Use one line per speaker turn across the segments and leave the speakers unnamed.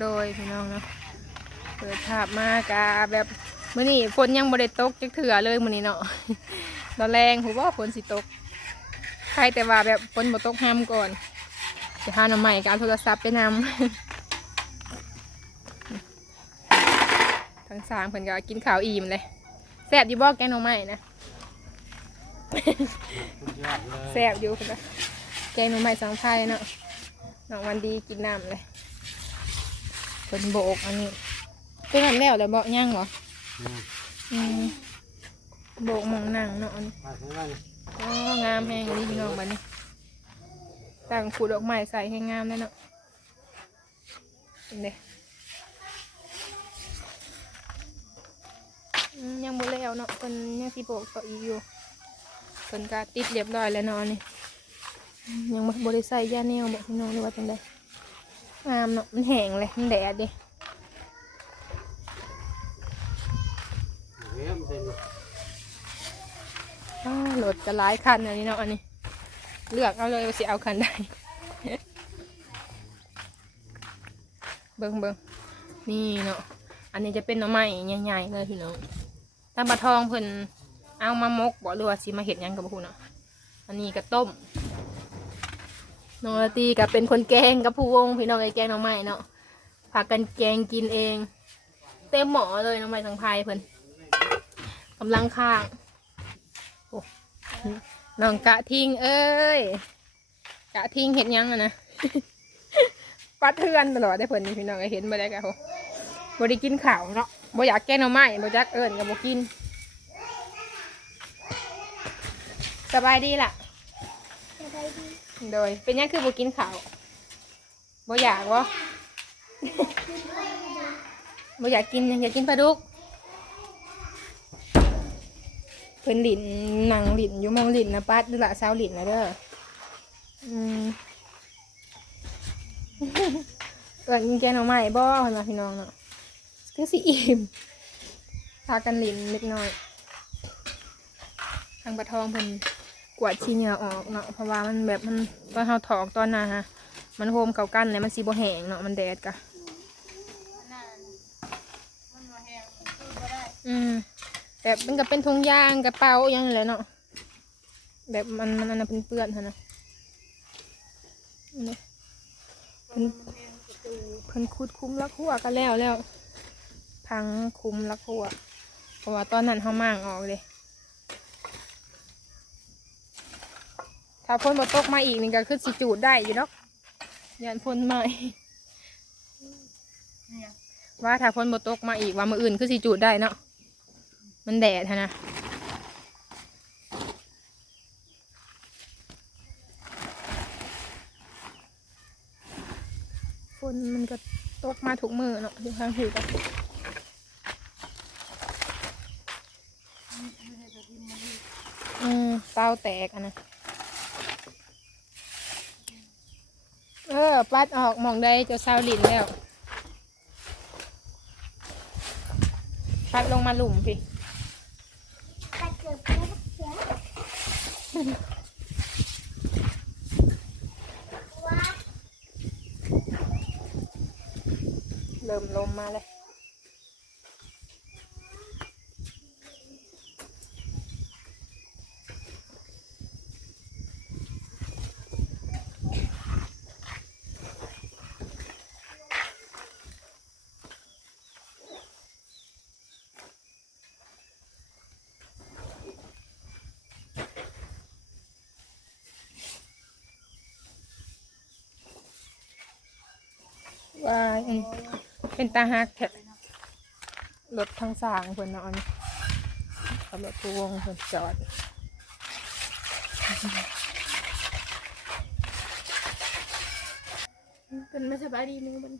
โดยพี่น้องเนาะเปิดภาพมากาแบบมื้อนี้ฝนยังบ่ได้ตกจักเถื่อเลยมื้อนี้เนาะตอนแรงผมว่าฝนสิตก ใครแต่ว่าแบบฝนบ่ตกห้ามก่อนจะหาหน่อใหม่ก็เอาโทรศัพท์ไปนำทั้งสามเพิ่นก็กินข้าวอิ่มเลยแซ่บอยู่บ่แกงหน่อไม้นะแซ่บอยู่เพิ่นก็แกงหน่อไม้สังไพรเนาะน้องวันดีกินน้ำเลย เพิ่นโบกอันนี้เป็นน้ำแล้วเลยบ่ย่างเหรอ
อืม
โบกมองนั่งเนาะอันนี้
มาถึงแล้วนี่
อ๋องามแห้งนนี้พี่น้องบัดนี้ตั้งขูดดอกไม้ใส่ให้งามเลยเนาะเห็นเด้ยังบ่แล้วเนาะเพิ่นยังสิโบกต่ออีกอยู่เพิ่นก็ติดเรียบร้อยแล้วเนาะอันนี่ยังบ่ได้ใส่ยาแนวบอกพี่น้องหรือว่าจังได งามเนาะมันแห้งเลยมันแดดเดิ
เฮ้ยมันเป็น
อ้าวรถจะหลายคันอันนี้เนาะอันนี้ เลือกเอาเลยว่าสิเอาคันใดเบิ่งเบิ่งนี่เนาะอันนี้จะเป็นหน่อไม้ใหญ่ๆเลยพี่น้องตามปลาทองเพิ่นเอามามกบ่หรือว่าสิมาเห็ดหยังกับพูเนาะอันนี้ก็ต้ม น้องละตีก็เป็นคนแกงกับผู้วงพี่น้องไอ้แกงน่องไม้เนาะพากันแกงกินเอง เต็มหมอเลยน่องไม้สังไพรเพิ่นกำลังข้างอน้องกะทิ้งเอ้ยกะทิ้งเห็นยังอะนะปัดเทือนตลอดได้เพิ่นนี่พี่น้องก็เห็นมาได้กะโหบ่ได้กินข้าวเนาะบ่อยากแกงน่องไม้บ่จักเอิ้นก็บ่กินสบายดีล่ะ โดย เป็นยังคือบ่กินข้าวบ่อยากบ่บ่อยากกินอยากกินปลาดุกเพิ่นหลินหนังหลินอยู่มองหลินนะปัดดูละสาวหลินนะเด้ออืมเกิดกินแกงหน่อไม้บ่เห็นมาพี่น้องเนาะคือสิอิ่มพากันหลินเล็กน้อยทางปะทองเพิ่น กวาดชีเหงื่อออกเนาะเพราะว่ามันแบบมันตอนเฮาถอกตอนน่ะฮะมันโฮมเข้ากันเลยมันสิบ่แห้งเนาะมันแดดกะอืมแบบมันก็เป็นทงยางกระเป๋าอยังนั้แหละเนาะแบบมันมันอันนั้นเป็นเปื้อนๆหั่นะเพิ่นเพิ่นคุดคุ้มลักหัวกันแล้วแล้วพังคุ้มลักหัวเพราะว่าตอนนั้นเขามั่างออกเลย ถ้าพ่นบตกมาอีกนี่ก็คือสิจูดได้อยู่ดอกยันพ่นมาอีกว่าถ้าพ่นบตกมาอีกว่ามืออื่นคือสิจูดได้เนาะมันแดดฮะนะฝนมันก็ตกมาถูกมือเนาะอยู่ข้างหูกันอืมเต้าแตกอะนะ เออ ปัดออกมองได้เจ้าซาวลินแล้ว ปัดลงมาหลุมพี่เริ่มลมมาเลย ว่าอืมเป็นตาฮักแท้รถทางสางเพิ่นเนาะอันนี้ขับรถผู้วงเพิ่นจอดเป็นไม่สบายดีนึงมัน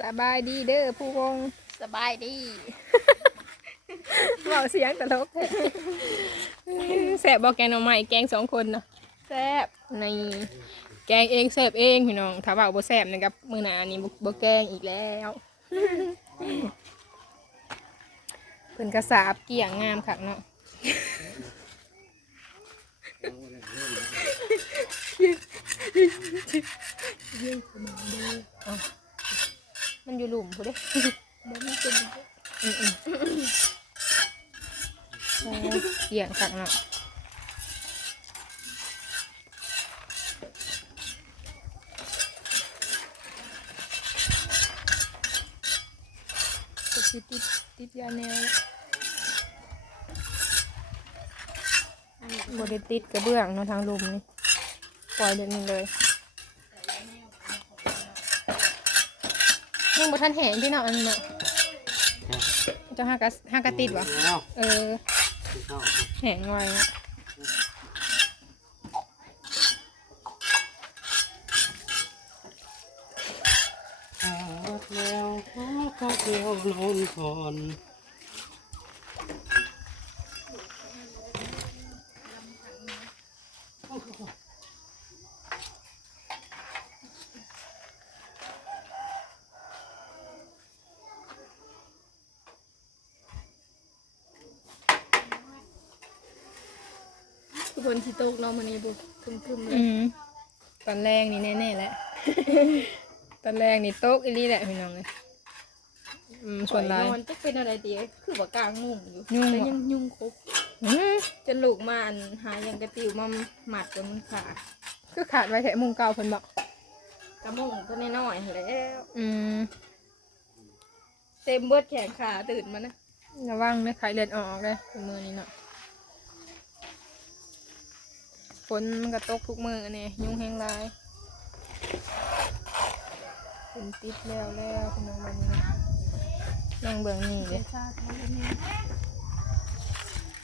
สบายดีเด้อผู้วง
สบายดี
เบาเสียงตลก แท้แสบบอกแกงหน่อไม้แกงสองคนเนาะ
แซ่บ
ในแกงเองเสิร์ฟเองพี่น้องถ้าว่าบ่แซ่บนะครับมื้อหน้านี้บ่บ่แกงอีกแล้วเพิ่นกระสาบเกี่ยงงามคักเนาะ
เเอา
มันอยู่หลุมพูดเด้
บ่มีเป็น
อืมอืมโอ้ย เกี่ยงขักเนาะก็คือติดติดยาแนวบไดติดกระเบื้องเนาะทางลุมนี่ปล่อยเดี๋ยวนี้เลยยังบ่ทันแห้งที่เนาะอันนี้เนาะเจ้าห้ากะห้ากะติดวะ
เอา
เออ
เอา
แข็งไว
แล้วเขาเดียวนอนก่อน
ทุกคนที่ตกเนาะมื้อนี้บ่คึมๆเล
อื
ย
มตอนแรกนี่แน่ๆแหละ ตอนแรกนี่โต๊ะอีหลี่แหละพี่น้องเลยอืมส่วนหลาย
นอนจะเป็นอะไรดีคือบ่กลางมุ้งอยู่
ยุ่ง
แต่
บ่
ยังยุ่งครบ
อืม
จนลูกมาอันหายังกระติวมาหมัดจนมันขาด
คือขาดไว้แถมุงเก่าเพิ่นบอก
กระมุ้งก็น้อยๆแล้ว
อืม
เต็มเบิดแขนขาตื่นมานะ
ระวังไม่ไข่เลือดออกเลยทุกมือนี้เนาะ ฝนมันก็ตกทุกมือเนี่ยยุงแห้งร้ายเป็นติดแล้วแล้วคุณน้องวันนี้นั่งเบื้องนี่เลย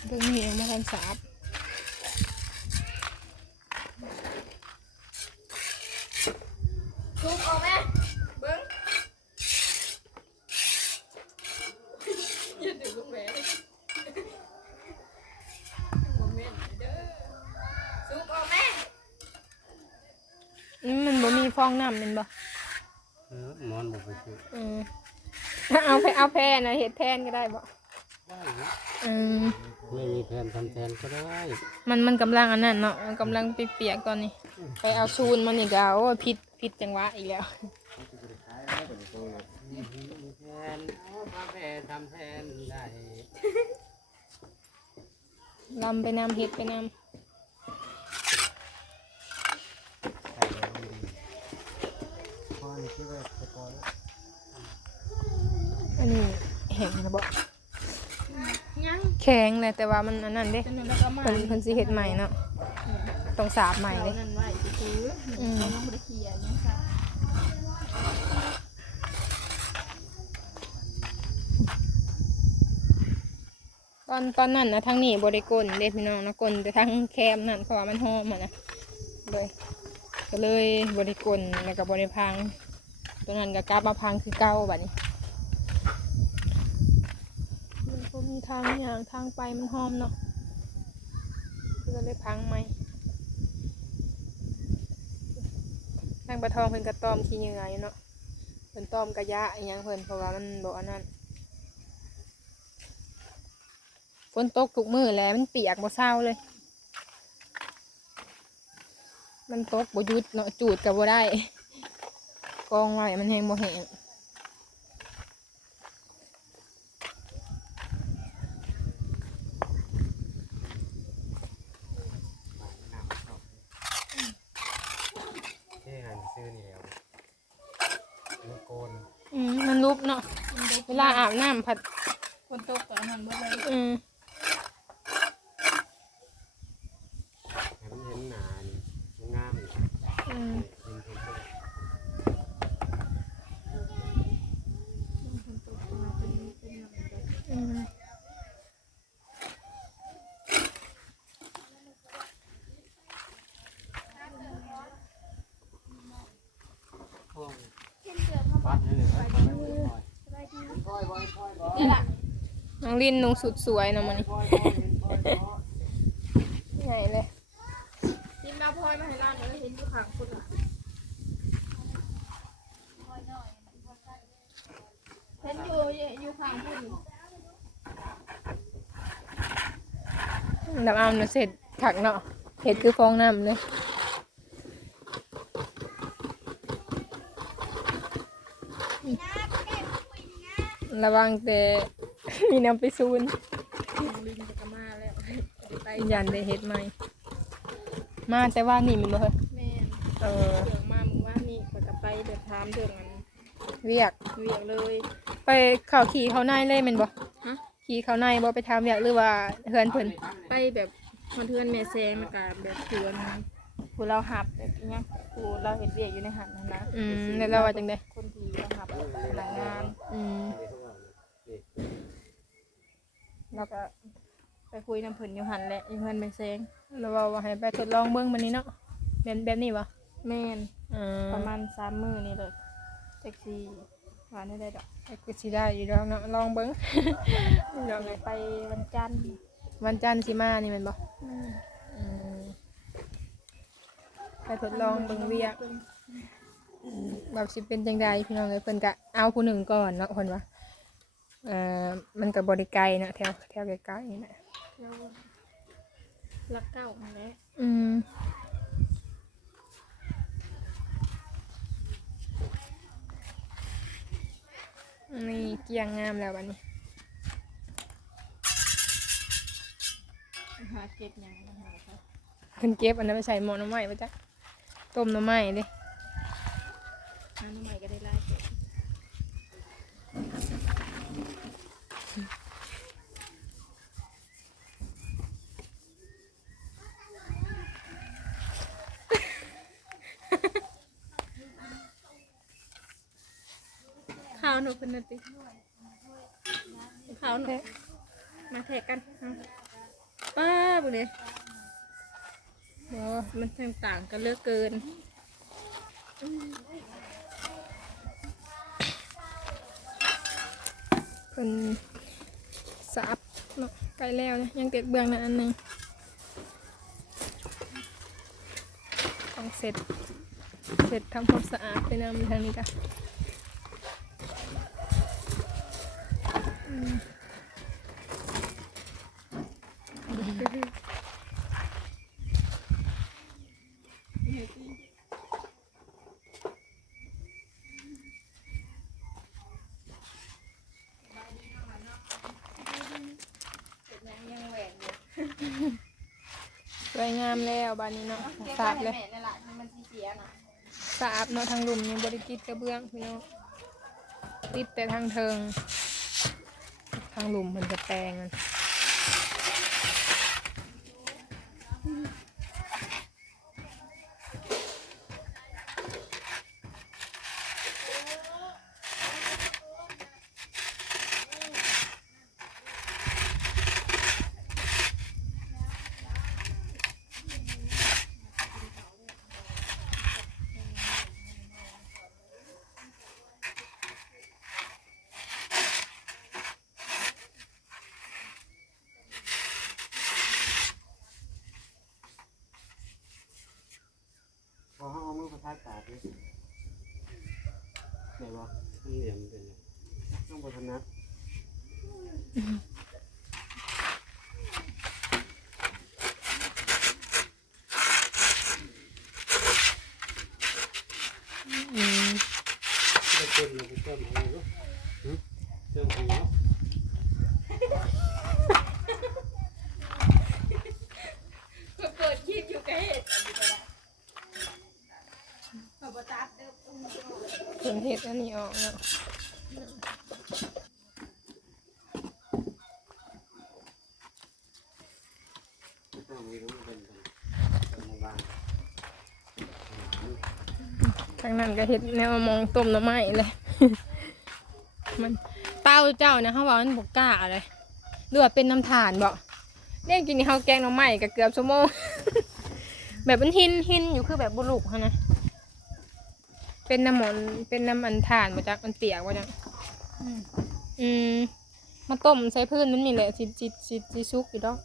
เบื้องนี่ยังไม่ทันสาบ
ลูกเอาไหมเบิ้งอย่าดึงลูกแม่บ่แม่นเด้อซุปเอาแม่
อืมมันบ่มีฟ องน้ำแมันบ่
เออหมอนบอกไปซื้อ
อืมเอาไปเอาแพนนะเห็ดแพนก็ได้บ่
ได้นะ
อืม
ไม่มีแผนทำแทนก็ได้
มันมันกำลังอันนั้นเนาะมันกำลังเปียกๆตอนนี้ ไปเอาซูนมันอีกแล้วโอ้ยผิดผิดจังหวะอีกแล้ว
มีแผนเอาทำแผนทำแผนได้
ลำไปนำเห็ดไปนำ อันนี้แห้งนะบ่
ยัง
แข็งเลยแต่ว่ามันอันนั้นเด้
จังนั้นแล้วก็มา
เพิ่นเพิ่นสิเฮ็ดใหม่เนาะต้องสาบใหม่
เอา
เลย
นั่นไว้ซื้อๆ
อืม
เอาน้องบ่ได้เคลียร์ยังซะ
ตอนตอนนั้นนะทางนี้บริกลเด้พี่น้องนะกลแต่ทางแคมนั่นเพราะว่ามันหอมอะนะเลยก็เลยบริกลแล้วก็บริพัง ตัวนั้นก็กลับมาพังคือเก่าบัดนี้ มันก็มีทางอย่างทางไปมันหอมเนาะก็เลยพังไหมทางปลาทองเพิ่นกระตอมขี้เหงื่ออยู่เนาะเพิ่นตอมกระยะอหยังเพิ่นเพราะว่ามันบ่อันนั้นฝนตกทุกมือแล้วมันเปียกบ่เศร้าเลย มันตกบ่หยุดเนาะจูดกับบ่ได้ กองไว้มันแห้งบ่แห้ง
เท่หันซื้อนี่แล้วมันโกน
อืมมันลุบเนาะเวลาอาบน้ำผัด
คนตกกับอันนั้นเบิดเลย
อืม
ให้มันเห็นหนานี่มันงามนี่
อืม
เห็นเห็นเห็น
คนตกมาเป็นเป็นอย่างนั้นเลย
อืม
โอ้ย ปัดเลยเลยปัดเลยค่อยค่อยค่อยค่อย
นี่ล่ะ
น้องลินนุ่งสุดสวยเนาะมันนี่
ค่อยค่อยค่อยค่อย
ใหญ่เลย
ทีมดาวพลอยมาให้ร้านเลยเห็นอยู่ข้างคุณล่ะเห็นอยู่อยู่ข้างคุณ
ดับเอาเนาะเสร็จถักเนาะเห็ดคือฟองน้ำเลย ระวังแต่ มีน้ำไปซูน
ลิงจะกมาแล้วไป
ยันได้เฮ็ดใหม่ มาแต่ว่านี่มันบ่เฮ้ย
แม่น
เออ
เดืองมามึงว่านี่ข่อยก็ไปเดือดถามเดืองอัน
เวียก
เวียกเลย
ไปเข้าขี่เขาในเลยแม่นบ่
ฮะ
ขี่เขาในบ่ไปทำเวียกหรือว่าเฮือนเพิ่น
ไปแบบคนเทือนแม่แซงแล้วก็แบบชวนผู้เราหับแบบอิหยังผู้เราเห็นเวียกอยู่ในหันนั่นนะ
อืมแล้วเราว่าจังได๋
คนที่เราหับพนักงาน
อืม
แล้วก็ไปคุยน้ำเพิ่นอยู่หันแหละอยู่เพิ่นแม่แซง
เราว่าว่าให้ไปทดลองเบิ่งมื้อนี้เนาะแบบแบบนี้บ่
แม่น
เออ
ประมาณสามมื้อนี่เลยแท็กซี่หวานได้ได้ดอก
ก็สิได้อยู่ดอกเนาะลองเบิ่ง
เราไปวันจันทร์
วันจันทร์สิมานี่แม่นบ่
อืม
อืมไปทดลองเบิ่งเวียกแบบสิเป็นจังไดพี่น้องเอ้ยเพิ่นก็เอาผู้หนึ่งก่อนเนาะเพิ่นว่า เอ่อมันก็บ่ได้ไกลเนาะแถวแถวไกลๆนี่แหละ
แล้วรักเก้าอันแหละ
อืมนี่เกียงงามแล้วบัดนี้
หาเก็บหยังนะหาเขา
เพิ่นเก็บอันนั้นไปใส่หม้อน้ำไหม้ปะจ๊ะต้มน้ำไหม้เด้
หาหน่อใหม่ก็ได้ไล่เก็บข้าวห นูเป็นนาทีข้าวหนูมาแทกกันเอาป้าบุเลย
บ่
มันต่างๆกันเหลือกเกิน
เพิ่นสับเนาะใกล้แล้วเนี่ยยังเก็บเบื้องนั้นอันหนึงต้องเสร็จ เสร็จทำความสะอาดไปนำทางนี้จ้ะอืม สวยงามแล้วบานนี้เนาะสาบเลย
นั่นแหละมันสีเสีย
สะอาดเนาะทางหลุมนี่บริกิตกระเบื้องพี่น้องติดแต่ทางเทิงางลุมมันจะแปลงมัน
พอเขาเอามือประทัดปากเลยไหนวะมันเหลี่ยมเป็นไงต้องบนธนัด
อืม
ม่เต็มเลยไปเติมอะไรรู้หึเติมหัว
เปิดคลิปอยู่กับเห็ดขอบตัดเด้อ
เพิ่นเห็ดอันนี้ออกเนาะ
ไม่ต้องมีรู้เป็นเป็นเป็นบาง
ทางนั้น ก็เห็ดแนวมองต้มน้ำไม้เลย มันเต้าเจ้านะเขาบอกมันบกกล้าเลยหรือว่าเป็นน้ำถ่านบ่เรียกกินข้าวแกงน้ำไม้ก็เกือบชั่วโมง แบบมันหินหินอยู่คือแบบบุลุกเขานะ เป็นน้ำหมอนเป็นน้ำอันถ่านมาจากมันเปียกมาจากอืมมาต้มใส่พื้นมันนี่แหละสิสิสิสิซุกอยู่ดอก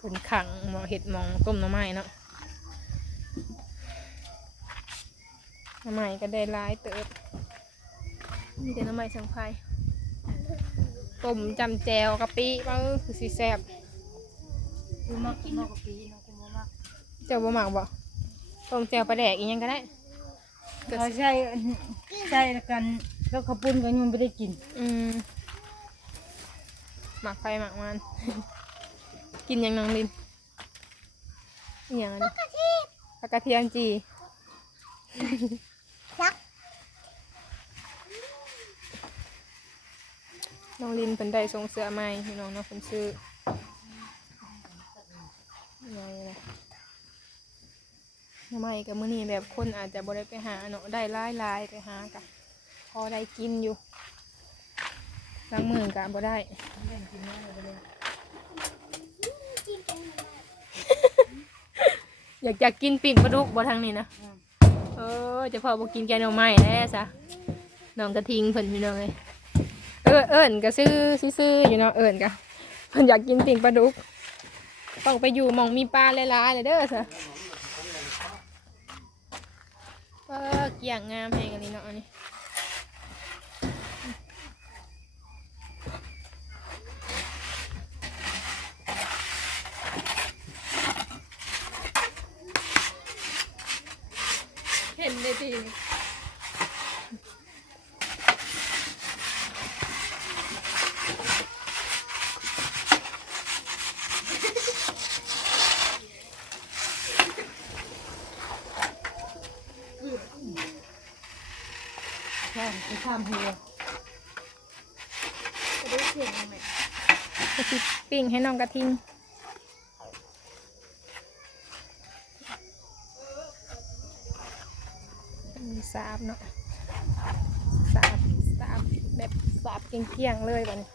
ผลขังหมอเห็ดมองต้มน้ำไม้เนาะ น้ำไม้ก็ได้หลายเติบมีแต่หน้ำไม้สังไฟต้มจำแจวกะปิเออคือสีแซ่บ
กูมักกินมากกว่าปีนะกูบ่มัก
เจ้าบ่หมักบ่ต้มแจวปลาแดกอีหยังก็ได้
เขาใช้ใช้กันแล้วข้าวปุ้นก็ยังไม่ได้กิน
อืมหมักไฟหมักมัน กินยังน้องลินอหย่างอันนี้ผักกระเทียมจี
ซัก
น้องลินเพิ่นได้ส่งเสื้อใหม่พี่น้องเนาะเพิ่นซื้อใหญ่เลยทำไมกับมื้อนี้แบบคนอาจจะบ่ได้ไปหาเนาะได้หลายลายไปหากะพอได้กินอยู่บางมือกะบ่ได้อยากจะกินปิ่งปลาดุกบ่ทางนี้นะเออจะพอบ่กินแกงหน่อไม้แน่ซะน้องกระทิงเพิ่นพี่น้องเอ้ย เออเอิญก็ซื้อซื้ออยู่เนาะเอิญก็เพิ่นอยากกินติ่งปลาดุก ต้องไปอยู่มองมีปลาหลายๆเลยเด้อซะเออเกี่ยงงามแฮงอันนี้เนาะอันนี้เห็นเลยที ข้า
มหัว
จะได้เสิ
ปิ้งให้น้องกระทิงมีสาบเนาะสาบสาบแบบสาบเกลี้ยงๆเลยวันนี้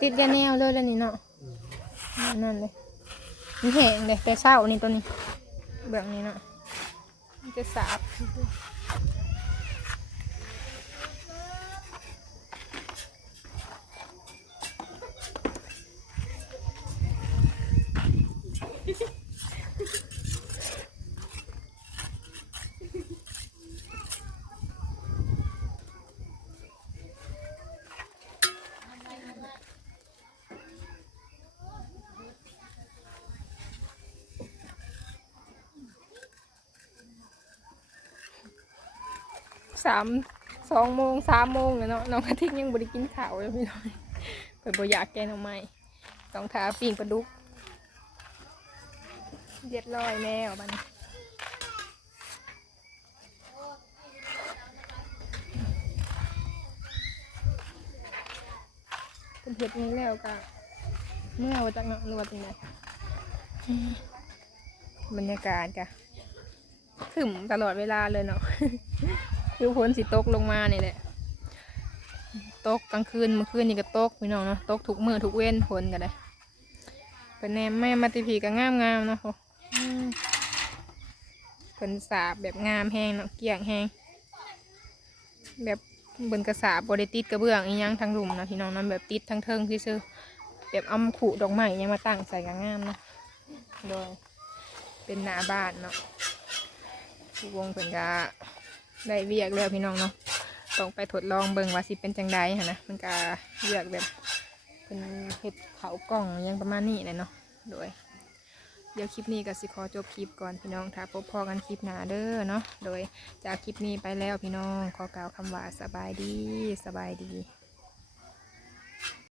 ติดกันแนวเลยแล้วนี่เนาะนั่นเลยนี่แห้งเลยแต่เศร้านี่ตัวนี้แบบนี้เนาะจะสาบ สามสองโมงสามโมงเลยเนาะน้องกระทิงยังบริกินข้าวเลยพี่น้องเปิดบอยากแกน่อไม้ต้องทาปิ้งปลาดุกเรียดร้อยแล้วบันเป็นเห็ดนี้แล้วก็เมื่อวันจากเนาะนวดยังไงบรรยากาศกะถึมตลอดเวลาเลยเนาะ คือฝนสิตกลงมานี่แหละตกกลางคืนเมื่อคืนนี่ก็ตกพี่น้องเนาะตกทุกมือทุกเว้นฝนกันเลยเป็นแนมแม่มาติผีก็งามงามๆเนาะโหอืมเป็นสาบแบบงามแห้งเนาะเกี่ยงแห้งแบบบนกระสาบบริติดกระเบื้องอีหยังทั้งรุมเนาะพี่น้องเนาะแบบติดทั้งเทิงที่ซื้อแบบเอามาขู่ดอกไม้ยังมาตั้งใส่กระงามเนาะโดยเป็นหน้าบ้านเนาะวงเพิ่นก็ ได้เวียกแล้วพี่น้องเนาะต้องไปทดลองเบิ่งว่าสิเป็นจังไดหั้นะมันก็เวียกแบบเป็นเห็ดเขากล่องยังประมาณนี้เลยเนาะโดยเดี๋ยวคลิปนี้ก็สิขอจบคลิปก่อนพี่น้องถ้าพบพอกันคลิปหน้าเด้อเนาะโดยจากคลิปนี้ไปแล้วพี่น้องขอกล่าวคำว่าสบายดีสบายดี